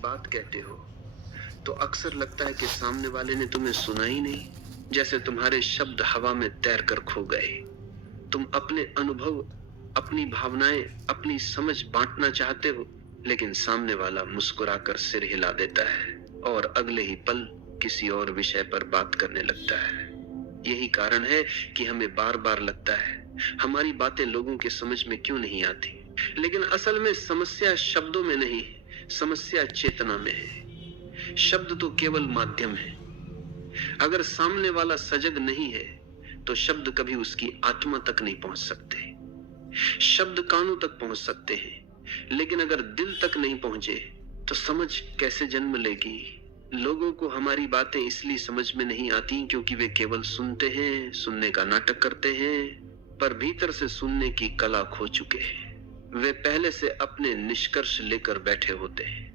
बात कहते हो तो अक्सर लगता है कि सामने वाले ने तुम्हें सुना ही नहीं, जैसे तुम्हारे शब्द हवा में तैर कर खो गए। तुम अपने अनुभव, अपनी भावनाएं, अपनी समझ बांटना चाहते हो, लेकिन सामने वाला मुस्कुराकर सिर हिला देता है और अगले ही पल किसी और विषय पर बात करने लगता है। यही कारण है कि हमें बार बार लगता है हमारी बातें लोगों के समझ में क्यों नहीं आती। लेकिन असल में समस्या शब्दों में नहीं, समस्या चेतना में है। शब्द तो केवल माध्यम है। अगर सामने वाला सजग नहीं है तो शब्द कभी उसकी आत्मा तक नहीं पहुंच सकते। शब्द कानों तक पहुंच सकते हैं, लेकिन अगर दिल तक नहीं पहुंचे तो समझ कैसे जन्म लेगी। लोगों को हमारी बातें इसलिए समझ में नहीं आती क्योंकि वे केवल सुनते हैं, सुनने का नाटक करते हैं, पर भीतर से सुनने की कला खो चुके हैं। वे पहले से अपने निष्कर्ष लेकर बैठे होते हैं।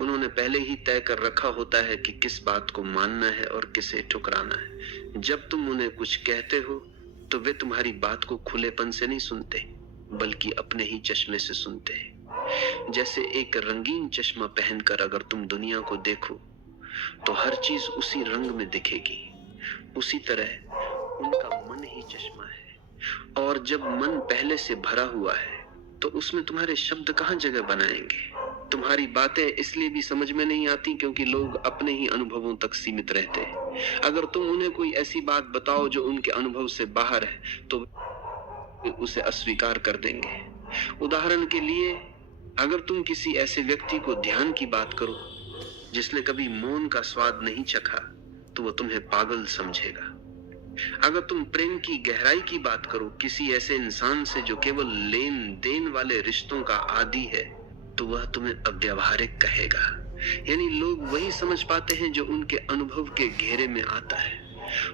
उन्होंने पहले ही तय कर रखा होता है कि किस बात को मानना है और किसे ठुकराना है। जब तुम उन्हें कुछ कहते हो तो वे तुम्हारी बात को खुलेपन से नहीं सुनते, बल्कि अपने ही चश्मे से सुनते हैं। जैसे एक रंगीन चश्मा पहनकर अगर तुम दुनिया को देखो तो हर चीज उसी रंग में दिखेगी। उसी तरह उनका मन ही चश्मा है, और जब मन पहले से भरा हुआ है तो उसमें तुम्हारे शब्द कहाँ जगह बनाएंगे। तुम्हारी बातें इसलिए भी समझ में नहीं आती क्योंकि लोग अपने ही अनुभवों तक सीमित रहते हैं। अगर तुम उन्हें कोई ऐसी बात बताओ जो उनके अनुभव से बाहर है तो वे उसे अस्वीकार कर देंगे। उदाहरण के लिए, अगर तुम किसी ऐसे व्यक्ति को ध्यान की बात करो जिसने कभी मौन का स्वाद नहीं चखा तो वो तुम्हें पागल समझेगा। अगर तुम प्रेम की गहराई की बात करो किसी ऐसे इंसान से जो केवल लेन देन वाले रिश्तों का आदी है तो वह तुम्हें अव्यावहारिक कहेगा। यानी लोग वही समझ पाते हैं जो उनके अनुभव के घेरे में आता है।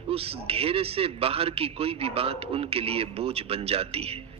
उस घेरे से बाहर की कोई भी बात उनके लिए बोझ बन जाती है।